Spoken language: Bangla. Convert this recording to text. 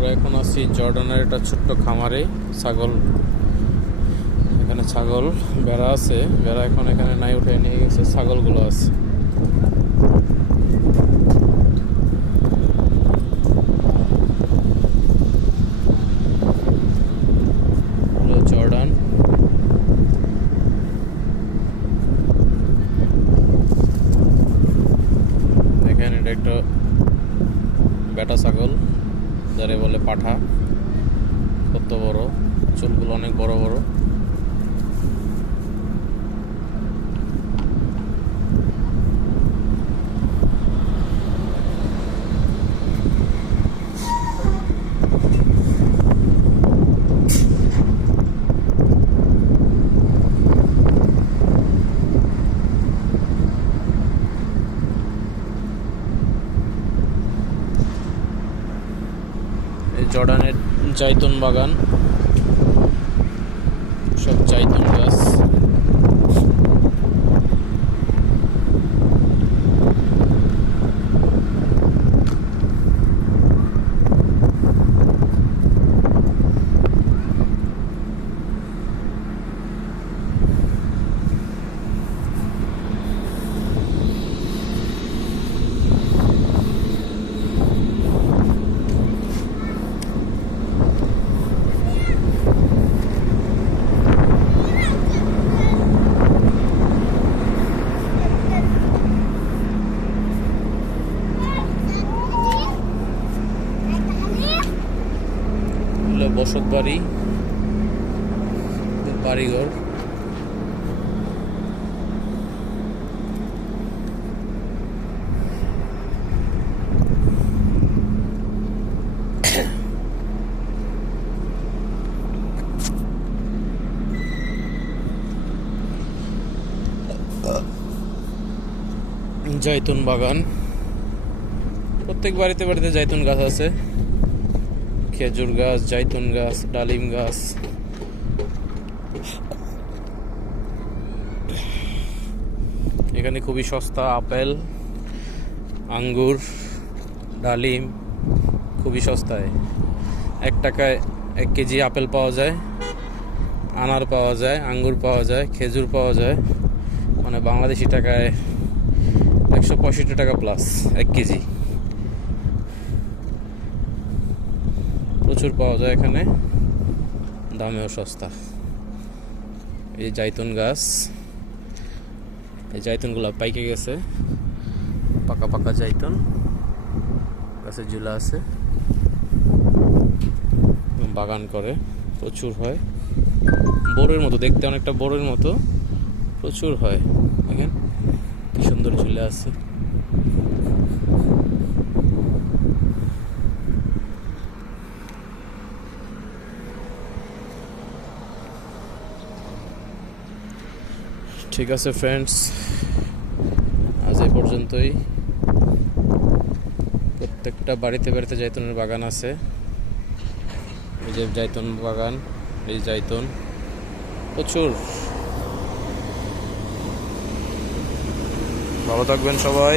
আমরা এখন আছি জর্ডানের একটা ছোট্ট খামারে। ছাগল, এখানে ছাগল বেড়া আছে, বেড়া এখন এখানে নাই, উঠে নিয়ে গেছে, ছাগলগুলো আছে। জর্ডান দেখেন, এটা একটা বেটা ছাগল, যারে বলে পাঠা। কত বড়, চুলগুলো অনেক বড় বড়। জর্ডানের জাইতুন বাগান, সব জাইতুন গাছ। বসত বাড়ি, বাড়িঘর। জাইতুন বাগান, প্রত্যেক বাড়িতে বাড়িতে জাইতুন গাছ আছে। খেজুর গাছ, জাইতুন গাছ, ডালিম গাছ। এখানে খুবই সস্তা আপেল, আঙ্গুর, ডালিম খুবই সস্তায়। 1 টাকায় 1 কেজি আপেল পাওয়া যায়, আনার পাওয়া যায়, আঙ্গুর পাওয়া যায়, খেজুর পাওয়া যায়। মানে বাংলাদেশি টাকায় 165 টাকা প্লাস 1 কেজি। প্রচুর পাওয়া যায় এখানে, দামেও সস্তা। এই জাইতুন গাছ, এই জাইতুনগুলো পাইকে গেছে, পাকা পাকা জাইতুন গাছে ঝুলা আছে। বাগান করে, প্রচুর হয়, বড়ের মতো দেখতে, অনেকটা বড়ের মতো, প্রচুর হয়। দেখেন কি সুন্দর ঝুলে আছে। ঠিক আছে ফ্রেন্ডস, আজ এই পর্যন্তই। প্রত্যেকটা বাড়িতে বাড়িতে জাইতুনের বাগান আছে। এই যে জাইতুন বাগান, এই জাইতুন প্রচুর। ভালো থাকবেন সবাই।